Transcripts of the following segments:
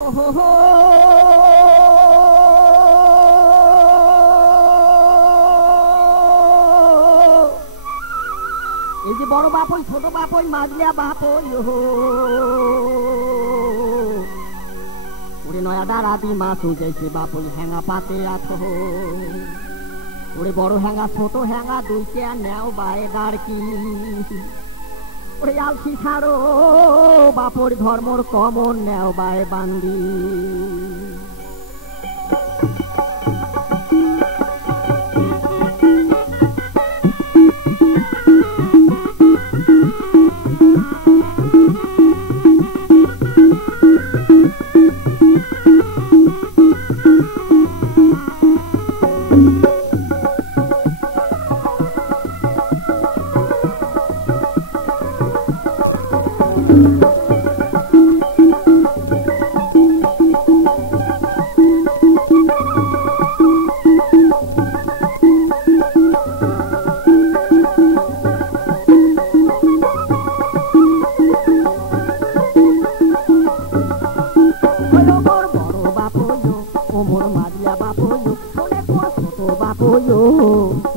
এই যে বড় বাপ ওই ছোট বাপ ওই মাঝলিয়া বাপ ওরে নয়া দাঁড়াবি মাছ উঠেছে বাপ ওই হ্যাঙা পাতে আছো ওরে বড় হ্যাঙা ছোট হ্যাঙা দুইকে নেও বায়ে দাঁড়কি ওরে আলসি ছাড়ো বাপর ধর্মর কমন নেও বায়ে বান্দি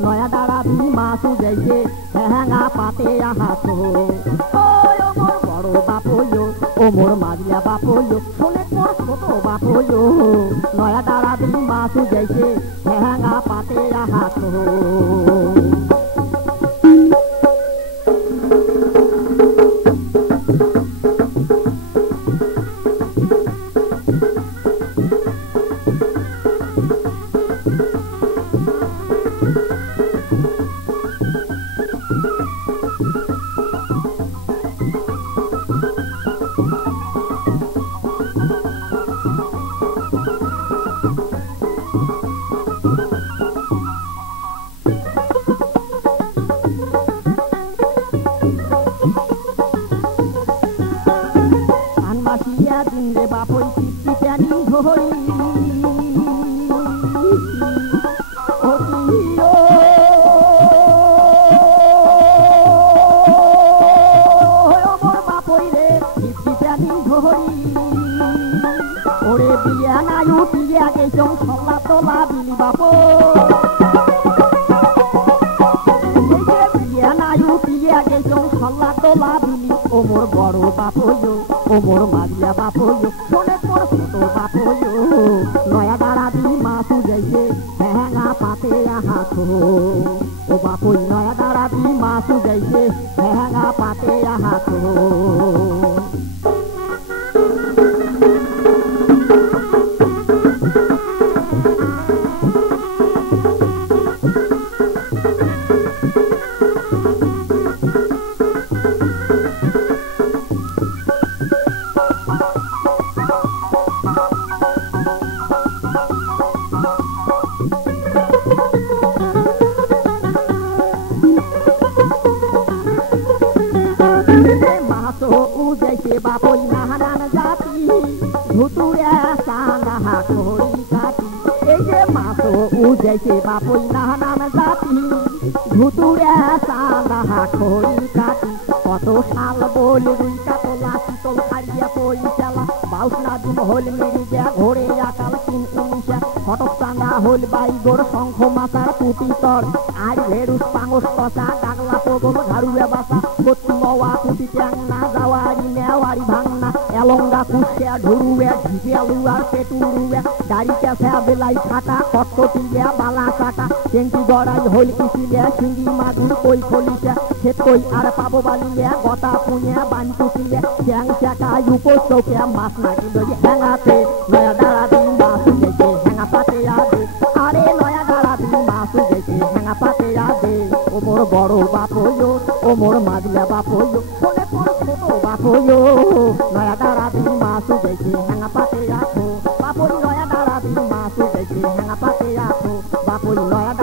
নয়া দাঁড়াবি মাছ উঠেছে হ্যাঙা পাতে আহাতো বড় বাপ ও মোর মাঝিয়া বাপ শোনে তোর ছোট বাপ নয়া দাঁড়াবি মাছ উঠেছে হ্যাঙা পাতে আহাতো দিনে বাপই পিপি প্যানি ধরি বাপই রে পিপি প্যানি ধরি ওরে বিয়া নাই উঠিয়া গেছ সল্লা তোলা বিলি বাপ বিয়া নাই উঠিয়া গেছ সল্লা তোলা বিলি ও মোর বড় বাপ ও মোর মাঝিয়া বাপ শোনে তোর ছোট বাপ নয়া দাঁড়াবি মাছ উঠেছে হ্যাঙা পাতে আহাতো ও বাপ নয়া দাঁড়াবি মাছ উঠেছে হ্যাঙা পাতে আহাতো উজেছে বাপই নাহান জাতি ধুতুরে সানাহা খড়ি কাটি এই যে মাছ উজেছে বাপই নাহান জাতি ধুতুরে সানাহা খড়ি কাটি কত সাল বল রুই কাতলা শীতল হারিয়া পই চালা বাউসনা দিন হল মেরে যা ঘোরে আকাল তিন উনিশা ফটক চাঙ্গা হল বাই গোড় শঙ্খ মাথার পুটি তর আর ভেরুস পাঙস কষা ডাগলা পগল ঘাড়ুয়া বাসা কত্তি মওয়া পুটি ট্যাং না যাওয়ারি নেওয়ারি ভাঙনা এলঙ্গা কুশিয়া ঢুরুয়া ঝিপিয়ালুয়া পেটুরুয়া গাড়িটা ফেয়া বেলাই খাটা কটকটিয়া বালা কাটা টেঙ্কি গড়াই হল কিসিলিয়া সিঙ্গি মাদুর কই খলিশা ক্ষেত কই আর পাবো বালিয়া গতা পুনিয়া বান্টু কিলিয়া চ্যাং চাকায় উপর চৌকিয়া মাছ না কিন্তু হ্যাঙাতে নয়া দাঁড়াবি মাছ উঠেছে হ্যাঙা পাতে আদে আরে নয়া দাঁড়াবি মাছ উঠেছে হ্যাঙা পাতে আদে ও মোর বড় বাপ ও মোর মাঝিয়া বাপ শোনে তোর ছোট বাপ নয়া দাঁড়াবি মাছ উঠেছে হ্যাঙা পাতে আছো বাপই নয়া দাঁড়াবি মাছ উঠেছে হ্যাঙা পাতে আছো বাপই নয়া